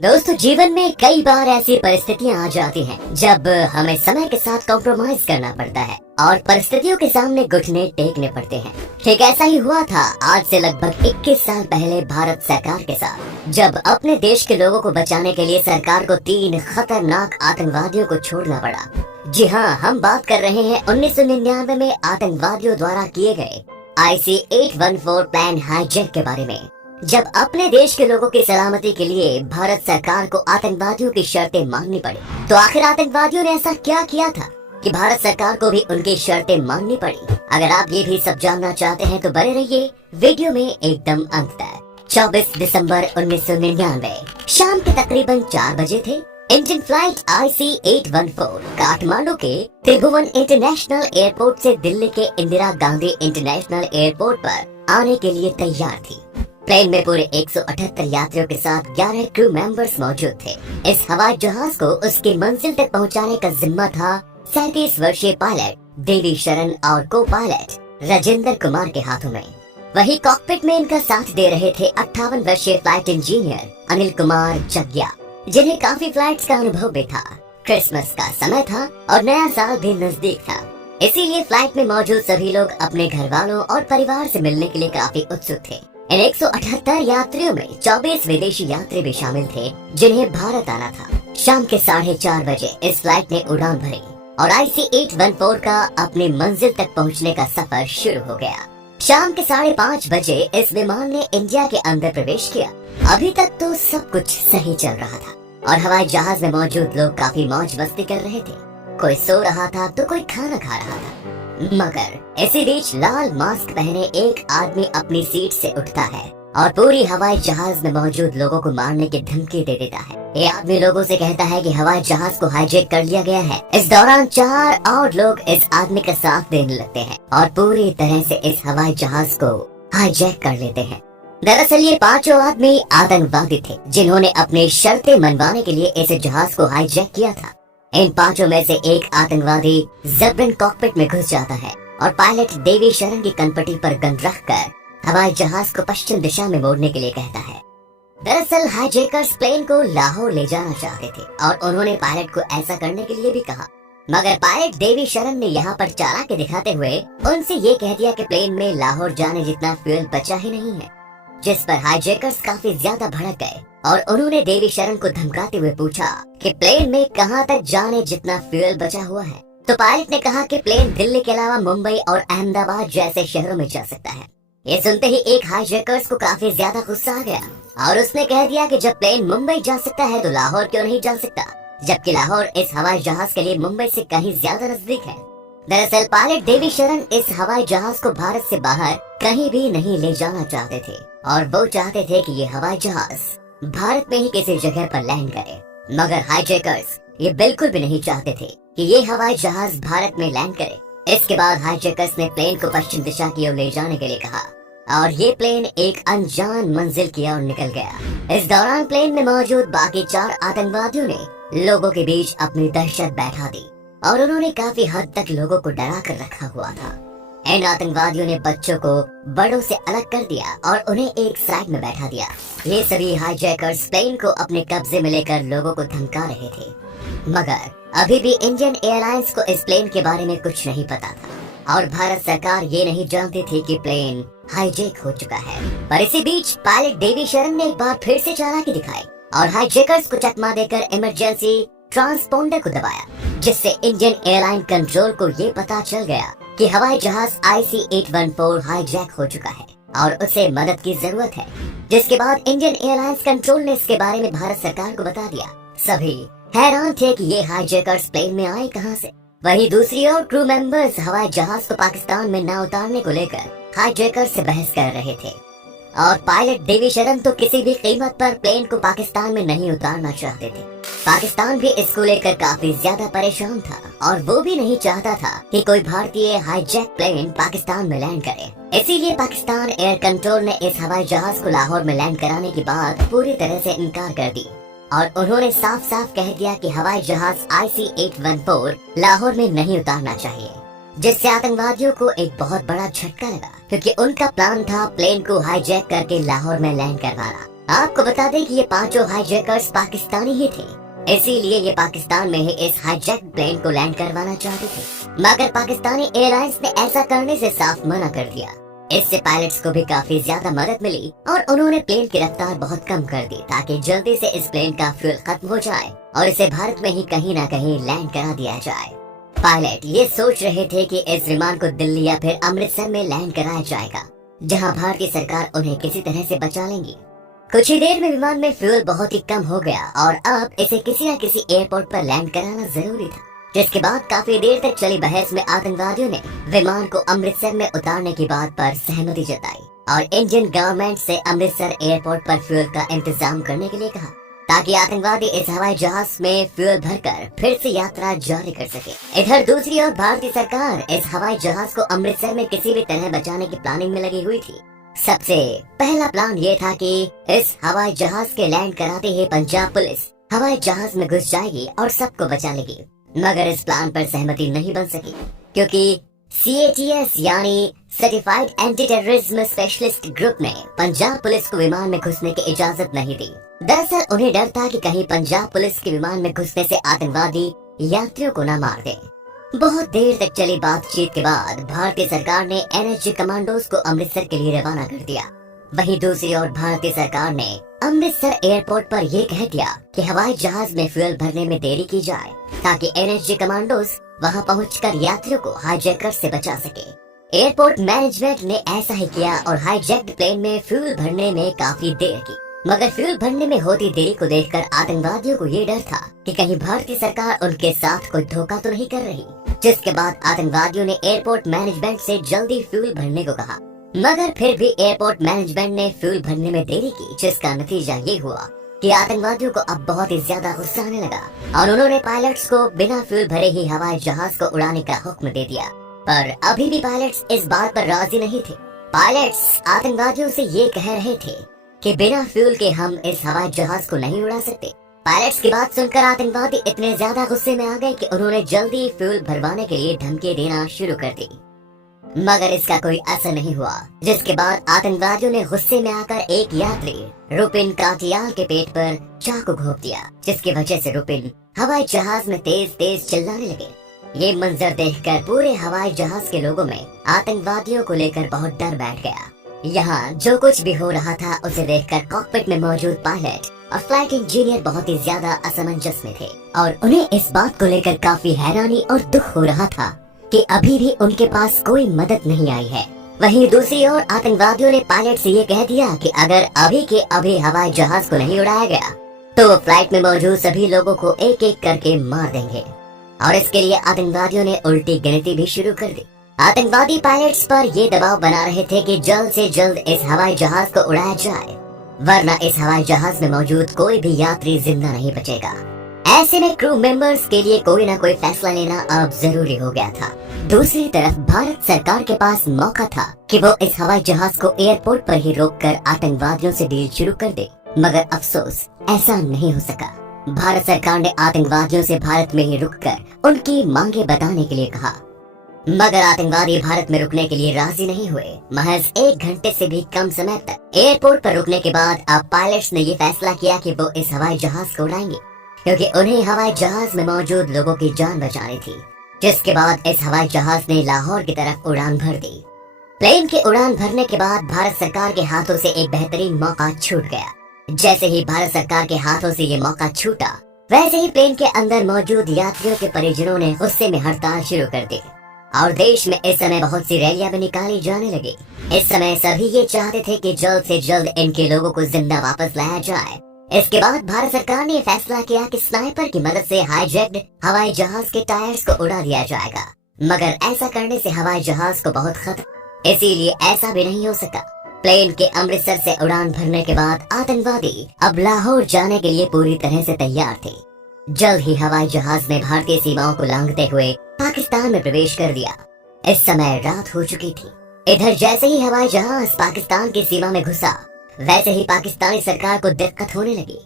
दोस्तों, जीवन में कई बार ऐसी परिस्थितियां आ जाती हैं जब हमें समय के साथ कॉम्प्रोमाइज करना पड़ता है और परिस्थितियों के सामने घुटने टेकने पड़ते हैं। ठीक ऐसा ही हुआ था आज से लगभग 21 साल पहले भारत सरकार के साथ, जब अपने देश के लोगों को बचाने के लिए सरकार को 3 खतरनाक आतंकवादियों को छोड़ना पड़ा। जी हाँ, हम बात कर रहे हैं 1999 में आतंकवादियों द्वारा किए गए IC-814 प्लान हाईजैक के बारे में। जब अपने देश के लोगों की सलामती के लिए भारत सरकार को आतंकवादियों की शर्तें माननी पड़ी, तो आखिर आतंकवादियों ने ऐसा क्या किया था कि भारत सरकार को भी उनकी शर्तें माननी पड़ी? अगर आप ये भी सब जानना चाहते हैं तो बने रहिए वीडियो में एकदम अंत तक। 24 दिसंबर 1999 शाम के तकरीबन 4 बजे थे। इंडियन फ्लाइट IC-814 काठमांडू के त्रिभुवन इंटरनेशनल एयरपोर्ट से दिल्ली के इंदिरा गांधी इंटरनेशनल एयरपोर्ट पर आने के लिए तैयार थी। प्लेन में पूरे 178 यात्रियों के साथ 11 क्रू मेंबर्स मौजूद थे। इस हवाई जहाज को उसकी मंजिल तक पहुंचाने का जिम्मा था 37 वर्षीय पायलट देवी शरण और को पायलट राजेंद्र कुमार के हाथों में। वही कॉकपिट में इनका साथ दे रहे थे 58 वर्षीय फ्लाइट इंजीनियर अनिल कुमार जग्या, जिन्हें काफी फ्लाइट्स का अनुभव भी था। क्रिसमस का समय था और नया साल भी नजदीक था, इसीलिए फ्लाइट में मौजूद सभी लोग अपने घर वालों और परिवार से मिलने के लिए काफी उत्सुक थे। इन 178 यात्रियों में 24 विदेशी यात्री भी शामिल थे, जिन्हें भारत आना था। शाम के 4:30 बजे इस फ्लाइट ने उड़ान भरी और IC-814 का अपनी मंजिल तक पहुंचने का सफर शुरू हो गया। शाम के 5:30 बजे इस विमान ने इंडिया के अंदर प्रवेश किया। अभी तक तो सब कुछ सही चल रहा था और हवाई जहाज में मौजूद लोग काफी मौज मस्ती कर रहे थे। कोई सो रहा था तो कोई खाना खा रहा था, मगर इसी बीच लाल मास्क पहने एक आदमी अपनी सीट से उठता है और पूरी हवाई जहाज में मौजूद लोगों को मारने की धमकी दे देता है। ये आदमी लोगों से कहता है कि हवाई जहाज को हाईजैक कर लिया गया है। इस दौरान 4 और लोग इस आदमी का साथ देने लगते हैं और पूरी तरह से इस हवाई जहाज को हाईजैक कर लेते हैं। दरअसल ये 5 आदमी आतंकवादी थे, जिन्होंने अपनी शर्तें मनवाने के लिए इस जहाज को हाईजैक किया था। इन 5 में से एक आतंकवादी जबरन कॉकपिट में घुस जाता है और पायलट देवी शरण की कनपटी पर गन रखकर हवाई जहाज को पश्चिम दिशा में मोड़ने के लिए कहता है। दरअसल हाईजैकर्स प्लेन को लाहौर ले जाना चाहते थे और उन्होंने पायलट को ऐसा करने के लिए भी कहा, मगर पायलट देवी शरण ने यहाँ पर चालाकी दिखाते हुए उनसे ये कह दिया कि प्लेन में लाहौर जाने जितना फ्यूल बचा ही नहीं है, जिस पर हाईजैकर्स काफी ज्यादा भड़क गए और उन्होंने देवी शरण को धमकाते हुए पूछा कि प्लेन में कहां तक जाने जितना फ्यूल बचा हुआ है। तो पायलट ने कहा कि प्लेन दिल्ली के अलावा मुंबई और अहमदाबाद जैसे शहरों में जा सकता है। ये सुनते ही एक हाईजैकर्स को काफी ज्यादा गुस्सा आ गया और उसने कह दिया कि जब प्लेन मुंबई जा सकता है तो लाहौर क्यों नहीं जा सकता, जबकि लाहौर इस हवाई जहाज के लिए मुंबई से कहीं ज्यादा नजदीक है। दरअसल पायलट देवी शरण इस हवाई जहाज को भारत से बाहर कहीं भी नहीं ले जाना चाहते थे और वो चाहते थे कि ये हवाई जहाज भारत में ही किसी जगह पर लैंड करे, मगर हाईजैकर्स ये बिल्कुल भी नहीं चाहते थे कि ये हवाई जहाज भारत में लैंड करे। इसके बाद हाईजैकर्स ने प्लेन को पश्चिम दिशा की ओर ले जाने के लिए कहा और ये प्लेन एक अनजान मंजिल की ओर निकल गया। इस दौरान प्लेन में मौजूद बाकी 4 आतंकवादियों ने लोगों के बीच अपनी दहशत बैठा दी और उन्होंने काफी हद तक लोगों को डरा कर रखा हुआ था। इन आतंकवादियों ने बच्चों को बड़ों से अलग कर दिया और उन्हें एक साइड में बैठा दिया। ये सभी हाईजैकर्स प्लेन को अपने कब्जे में लेकर लोगों को धमका रहे थे, मगर अभी भी इंडियन एयरलाइंस को इस प्लेन के बारे में कुछ नहीं पता था और भारत सरकार ये नहीं जानती थी कि प्लेन हाईजैक हो चुका है। पर इसी बीच पायलट देवी शरण ने एक बार फिर से चालाकी दिखाई और हाईजैकर्स को चकमा देकर इमरजेंसी ट्रांसपोंडर को दबाया, जिससे इंडियन एयरलाइन कंट्रोल को ये पता चल गया कि हवाई जहाज IC-814 हाईजैक हो चुका है और उसे मदद की जरूरत है। जिसके बाद इंडियन एयरलाइंस कंट्रोल ने इसके बारे में भारत सरकार को बता दिया। सभी हैरान थे कि ये हाईजैकर्स प्लेन में आए कहां से। वहीं दूसरी ओर क्रू मेंबर्स हवाई जहाज को पाकिस्तान में न उतारने को लेकर हाईजैकर्स से बहस कर रहे थे और पायलट देवी शरण तो किसी भी कीमत पर प्लेन को पाकिस्तान में नहीं उतारना चाहते थे। पाकिस्तान भी इसको लेकर काफी ज्यादा परेशान था और वो भी नहीं चाहता था कि कोई भारतीय हाईजैक प्लेन पाकिस्तान में लैंड करे। इसीलिए पाकिस्तान एयर कंट्रोल ने इस हवाई जहाज को लाहौर में लैंड कराने की बात पूरी तरह से इनकार कर दी और उन्होंने साफ साफ कह दिया कि हवाई जहाज IC-814 लाहौर में नहीं उतारना चाहिए, जिससे आतंकवादियों को एक बहुत बड़ा झटका लगा, क्योंकि उनका प्लान था प्लेन को हाईजैक करके लाहौर में लैंड करवाना। आपको बता दें कि ये पांचों हाईजैकर्स पाकिस्तानी ही थे, इसीलिए ये पाकिस्तान में ही इस हाईजैक प्लेन को लैंड करवाना चाहते थे, मगर पाकिस्तानी एयरलाइंस ने ऐसा करने से साफ मना कर दिया। इससे पायलट्स को भी काफी ज्यादा मदद मिली और उन्होंने प्लेन की रफ्तार बहुत कम कर दी ताकि जल्दी से इस प्लेन का फ्यूल खत्म हो जाए और इसे भारत में ही कहीं ना कहीं लैंड करा दिया जाए। पायलट ये सोच रहे थे कि इस विमान को दिल्ली या फिर अमृतसर में लैंड कराया जाएगा, जहां भारतीय सरकार उन्हें किसी तरह से बचा लेंगी। कुछ ही देर में विमान में फ्यूल बहुत ही कम हो गया और अब इसे किसी न किसी एयरपोर्ट पर लैंड कराना जरूरी था, जिसके बाद काफी देर तक चली बहस में आतंकवादियों ने विमान को अमृतसर में उतारने की बात पर सहमति जताई और इंडियन गवर्नमेंट से अमृतसर एयरपोर्ट पर फ्यूल का इंतजाम करने के लिए कहा, ताकि आतंकवादी इस हवाई जहाज में फ्यूल भरकर फिर से यात्रा जारी कर सके। इधर दूसरी ओर भारतीय सरकार इस हवाई जहाज को अमृतसर में किसी भी तरह बचाने की प्लानिंग में लगी हुई थी। सबसे पहला प्लान ये था कि इस हवाई जहाज के लैंड कराते ही पंजाब पुलिस हवाई जहाज में घुस जाएगी और सबको बचा लेगी, मगर इस प्लान पर सहमति नहीं बन सकी क्योंकि CATS यानी certified anti terrorism specialist group ने पंजाब पुलिस को विमान में घुसने की इजाजत नहीं दी। दरअसल उन्हें डर था कि कहीं पंजाब पुलिस के विमान में घुसने से आतंकवादी यात्रियों को न मार दे। बहुत देर तक चली बातचीत के बाद भारतीय सरकार ने NSG कमांडोज को अमृतसर के लिए रवाना कर दिया। वहीं दूसरी ओर भारतीय सरकार ने अमृतसर एयरपोर्ट पर यह कह दिया कि हवाई जहाज में फ्यूल भरने में देरी की जाए ताकि NSG कमांडोज वहां पहुंचकर यात्रियों को हाईजैकर से बचा सके। एयरपोर्ट मैनेजमेंट ने ऐसा ही किया और हाईजैक्ड प्लेन में फ्यूल भरने में काफी देर की, मगर फ्यूल भरने में होती देरी को देखकर आतंकवादियों को ये डर था कि कहीं भारतीय सरकार उनके साथ कोई धोखा तो नहीं कर रही, जिसके बाद आतंकवादियों ने एयरपोर्ट मैनेजमेंट से जल्दी फ्यूल भरने को कहा, मगर फिर भी एयरपोर्ट मैनेजमेंट ने फ्यूल भरने में देरी की, जिसका नतीजा ये हुआ कि आतंकवादियों को अब बहुत ही ज्यादा गुस्सा आने लगा और उन्होंने पायलट्स को बिना फ्यूल भरे ही हवाई जहाज को उड़ाने का हुक्म दे दिया। पर अभी भी पायलट्स इस बात पर राजी नहीं थे। पायलट्स आतंकवादियों से ये कह रहे थे कि बिना फ्यूल के हम इस हवाई जहाज को नहीं उड़ा सकते। पायलट्स की बात सुनकर आतंकवादी इतने ज्यादा गुस्से में आ गए कि उन्होंने जल्दी फ्यूल भरवाने के लिए धमकी देना शुरू कर दी, मगर इसका कोई असर नहीं हुआ, जिसके बाद आतंकवादियों ने गुस्से में आकर एक यात्री रुपिन काटियाल के पेट पर चाकू घोंप दिया, जिसकी वजह से रुपिन हवाई जहाज में तेज तेज चिल्लाने लगे। ये मंजर देखकर पूरे हवाई जहाज के लोगों में आतंकवादियों को लेकर बहुत डर बैठ गया। यहाँ जो कुछ भी हो रहा था उसे देखकर कॉकपिट में मौजूद पायलट और फ्लाइट इंजीनियर बहुत ही ज्यादा असमंजस में थे और उन्हें इस बात को लेकर काफी हैरानी और दुख हो रहा था कि अभी भी उनके पास कोई मदद नहीं आई है। वहीं दूसरी ओर आतंकवादियों ने पायलट से ये कह दिया कि अगर अभी के अभी हवाई जहाज को नहीं उड़ाया गया तो वो फ्लाइट में मौजूद सभी लोगों को एक एक करके मार देंगे, और इसके लिए आतंकवादियों ने उल्टी गिनती भी शुरू कर दी। आतंकवादी पायलट्स पर ये दबाव बना रहे थे कि जल्द से जल्द इस हवाई जहाज को उड़ाया जाए, वरना इस हवाई जहाज में मौजूद कोई भी यात्री जिंदा नहीं बचेगा। ऐसे में क्रू मेंबर्स के लिए कोई ना कोई फैसला लेना अब जरूरी हो गया था। दूसरी तरफ भारत सरकार के पास मौका था कि वो इस हवाई जहाज को एयरपोर्ट पर ही रोककर आतंकवादियों से डील शुरू कर दे, मगर अफसोस ऐसा नहीं हो सका। भारत सरकार ने आतंकवादियों से भारत में ही रुककर उनकी मांगे बताने के लिए कहा, मगर आतंकवादी भारत में रुकने के लिए राजी नहीं हुए। महज 1 घंटे से भी कम समय तक एयरपोर्ट पर रुकने के बाद अब पायलट्स ने ये फैसला किया कि वो इस हवाई जहाज को उड़ाएंगे, क्योंकि उन्हें हवाई जहाज में मौजूद लोगों की जान बचानी थी। जिसके बाद इस हवाई जहाज ने लाहौर की तरफ उड़ान भर दी। प्लेन की उड़ान भरने के बाद भारत सरकार के हाथों से एक बेहतरीन मौका छूट गया। जैसे ही भारत सरकार के हाथों से ये मौका छूटा, वैसे ही प्लेन के अंदर मौजूद यात्रियों के परिजनों ने गुस्से में हड़ताल शुरू कर दी और देश में इस समय बहुत सी रैलियां भी निकाली जाने लगी। इस समय सभी ये चाहते थे कि जल्द से जल्द इनके लोगों को जिंदा वापस लाया जाए। इसके बाद भारत सरकार ने फैसला किया कि स्नाइपर की मदद से हाईजैक्ड हवाई जहाज के टायर्स को उड़ा दिया जाएगा, मगर ऐसा करने से हवाई जहाज को बहुत खतरा, इसीलिए ऐसा भी नहीं हो सका। प्लेन के अमृतसर से उड़ान भरने के बाद आतंकवादी अब लाहौर जाने के लिए पूरी तरह से तैयार थे। जल्द ही हवाई जहाज ने भारतीय सीमाओं को लांघते हुए पाकिस्तान में प्रवेश कर दिया। इस समय रात हो चुकी थी। इधर जैसे ही हवाई जहाज पाकिस्तान की सीमा में घुसा, वैसे ही पाकिस्तानी सरकार को दिक्कत होने लगी।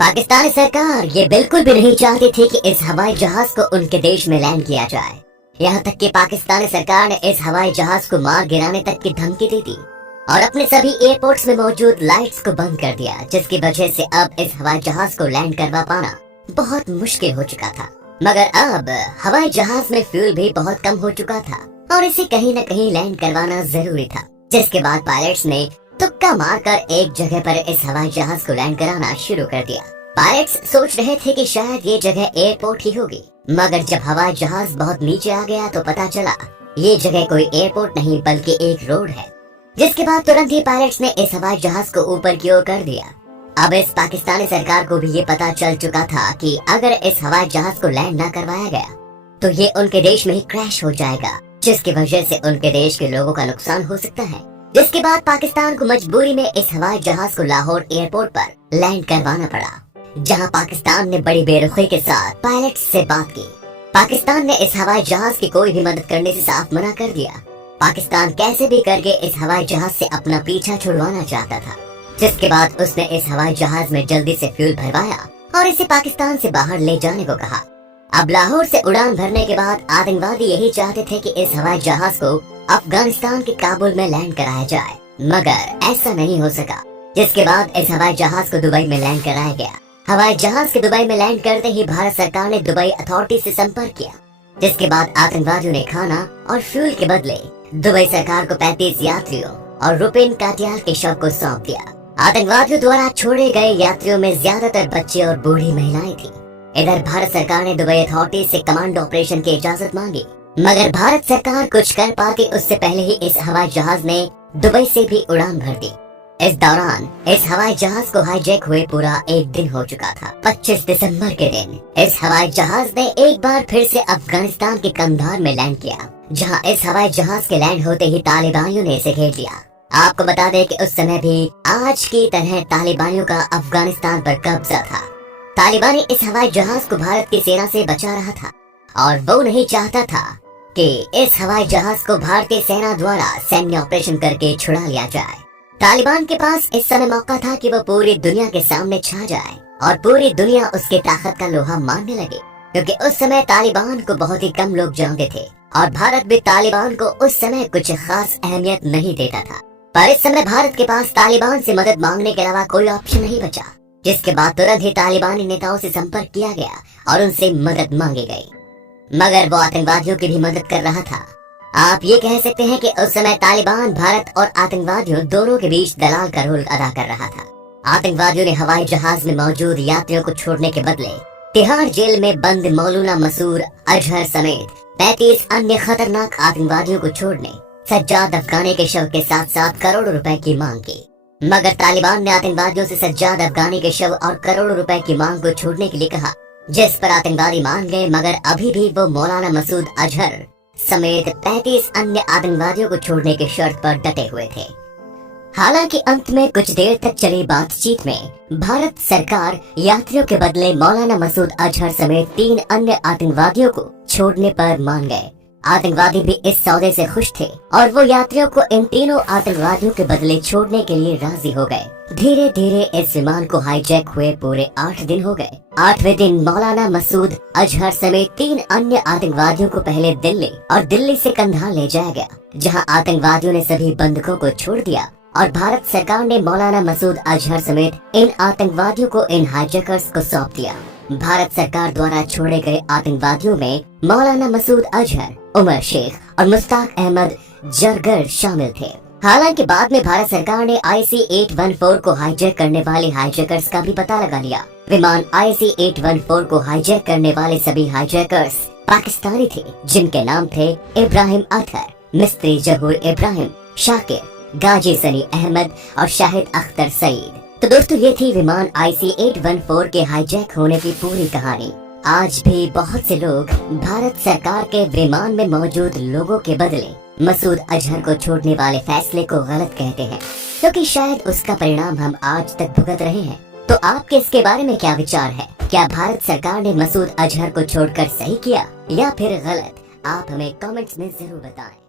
पाकिस्तानी सरकार ये बिल्कुल भी नहीं चाहती थी कि इस हवाई जहाज को उनके देश में लैंड किया जाए। यहाँ तक कि पाकिस्तानी सरकार ने इस हवाई जहाज को मार गिराने तक की धमकी दी थी और अपने सभी एयरपोर्ट्स में मौजूद लाइट्स को बंद कर दिया, जिसकी वजह से अब इस हवाई जहाज को लैंड करवा पाना बहुत मुश्किल हो चुका था। मगर अब हवाई जहाज में फ्यूल भी बहुत कम हो चुका था और इसे कहीं न कहीं लैंड करवाना जरूरी था, जिसके बाद पायलट्स ने तुक्का मारकर एक जगह पर इस हवाई जहाज को लैंड कराना शुरू कर दिया। पायलट्स सोच रहे थे कि शायद ये जगह एयरपोर्ट ही होगी, मगर जब हवाई जहाज बहुत नीचे आ गया तो पता चला ये जगह कोई एयरपोर्ट नहीं बल्कि एक रोड है। जिसके बाद तुरंत ही पायलट्स ने इस हवाई जहाज को ऊपर की ओर कर दिया। अब इस पाकिस्तानी सरकार को भी ये पता चल चुका था कि अगर इस हवाई जहाज को लैंड न करवाया गया तो ये उनके देश में ही क्रैश हो जाएगा, जिसकी वजह से उनके देश के लोगों का नुकसान हो सकता है। जिसके बाद पाकिस्तान को मजबूरी में इस हवाई जहाज को लाहौर एयरपोर्ट पर लैंड करवाना पड़ा, जहां पाकिस्तान ने बड़ी बेरुखी के साथ पायलट से बात की। पाकिस्तान ने इस हवाई जहाज की कोई भी मदद करने से साफ मना कर दिया। पाकिस्तान कैसे भी करके इस हवाई जहाज से अपना पीछा छुड़वाना चाहता था। जिसके बाद उसने इस हवाई जहाज में जल्दी से फ्यूल भरवाया और इसे पाकिस्तान से बाहर ले जाने को कहा। अब लाहौर से उड़ान भरने के बाद आतंकवादी यही चाहते थे कि इस हवाई जहाज को अफगानिस्तान के काबुल में लैंड कराया जाए, मगर ऐसा नहीं हो सका। जिसके बाद इस हवाई जहाज को दुबई में लैंड कराया गया। हवाई जहाज के दुबई में लैंड करते ही भारत सरकार ने दुबई अथॉरिटी से संपर्क किया। जिसके बाद आतंकवादियों ने खाना और फ्यूल के बदले दुबई सरकार को 35 यात्रियों और रुपेन काटियाल के शव को सौंप दिया। आतंकवादियों द्वारा छोड़े गए यात्रियों में ज्यादातर बच्चे और बूढ़ी महिलाएं थी। इधर भारत सरकार ने दुबई अथॉरिटी से कमांडो ऑपरेशन की इजाजत मांगी, मगर भारत सरकार कुछ कर पाती उससे पहले ही इस हवाई जहाज ने दुबई से भी उड़ान भर दी। इस दौरान इस हवाई जहाज को हाईजैक हुए पूरा एक दिन हो चुका था। 25 दिसंबर के दिन इस हवाई जहाज ने एक बार फिर से अफगानिस्तान के कंधार में लैंड किया, जहां इस हवाई जहाज के लैंड होते ही तालिबानियों ने इसे घेर लिया। आपको बता दें कि उस समय भी आज की तरह तालिबानियों का अफगानिस्तान पर कब्जा था। तालिबानी इस हवाई जहाज को भारत की सेना से बचा रहा था और वो नहीं चाहता था कि इस हवाई जहाज को भारतीय सेना द्वारा सैन्य ऑपरेशन करके छुड़ा लिया जाए। तालिबान के पास इस समय मौका था कि वो पूरी दुनिया के सामने छा जाए और पूरी दुनिया उसके ताकत का लोहा मानने लगे, क्योंकि उस समय तालिबान को बहुत ही कम लोग जानते थे और भारत भी तालिबान को उस समय कुछ खास अहमियत नहीं देता था। पर इस समय भारत के पास तालिबान से मदद मांगने के अलावा कोई ऑप्शन नहीं बचा। जिसके बाद तुरंत ही तालिबानी नेताओं से संपर्क किया गया और उनसे मदद मांगी गई, मगर वो आतंकवादियों की भी मदद कर रहा था। आप ये कह सकते हैं कि उस समय तालिबान भारत और आतंकवादियों दोनों के बीच दलाल का रोल अदा कर रहा था। आतंकवादियों ने हवाई जहाज में मौजूद यात्रियों को छोड़ने के बदले तिहाड़ जेल में बंद मौलाना मसूद अजहर समेत 35 अन्य खतरनाक आतंकवादियों को छोड़ने सज्जाद अफगानी के शव के साथ साथ करोड़ों रुपए की मांग की, मगर तालिबान ने आतंकवादियों से सज्जाद अफगानी के शव और करोड़ों रुपए की मांग को छोड़ने के लिए कहा, जिस पर आतंकवादी मान गए। मगर अभी भी वो मौलाना मसूद अजहर समेत 35 अन्य आतंकवादियों को छोड़ने की शर्त पर डटे हुए थे। हालांकि अंत में कुछ देर तक चली बातचीत में भारत सरकार यात्रियों के बदले मौलाना मसूद अजहर समेत 3 अन्य आतंकवादियों को छोड़ने पर मान गए। आतंकवादी भी इस सौदे से खुश थे और वो यात्रियों को इन तीनों आतंकवादियों के बदले छोड़ने के लिए राजी हो गए। धीरे धीरे इस विमान को हाईजैक हुए पूरे 8 दिन हो गए। 8वें दिन मौलाना मसूद अजहर समेत 3 अन्य आतंकवादियों को पहले दिल्ली और दिल्ली से कंधार ले जाया गया, जहां आतंकवादियों ने सभी बंधकों को छोड़ दिया और भारत सरकार ने मौलाना मसूद अजहर समेत इन आतंकवादियों को इन हाईजैकर्स को सौंप दिया। भारत सरकार द्वारा छोड़े गए आतंकवादियों में मौलाना मसूद अजहर, उमर शेख और मुश्ताक अहमद जरगर शामिल थे। हालांकि बाद में भारत सरकार ने IC-814 को हाईजैक करने वाले हाईजैकर्स का भी पता लगा लिया। विमान IC-814 को हाईजैक करने वाले सभी हाईजैकर्स पाकिस्तानी थे, जिनके नाम थे इब्राहिम अतहर, मिस्त्री जहूर इब्राहिम, शाकिर, गाजी सनी अहमद और शाहिद अख्तर सईद। तो दोस्तों, ये थी विमान IC-814 के हाईजैक होने की पूरी कहानी। आज भी बहुत से लोग भारत सरकार के विमान में मौजूद लोगों के बदले मसूद अजहर को छोड़ने वाले फैसले को गलत कहते हैं, क्योंकि शायद उसका परिणाम हम आज तक भुगत रहे हैं। तो आपके इसके बारे में क्या विचार है? क्या भारत सरकार ने मसूद अजहर को छोड़कर सही किया या फिर गलत? आप हमें कमेंट्स में जरूर बताएं।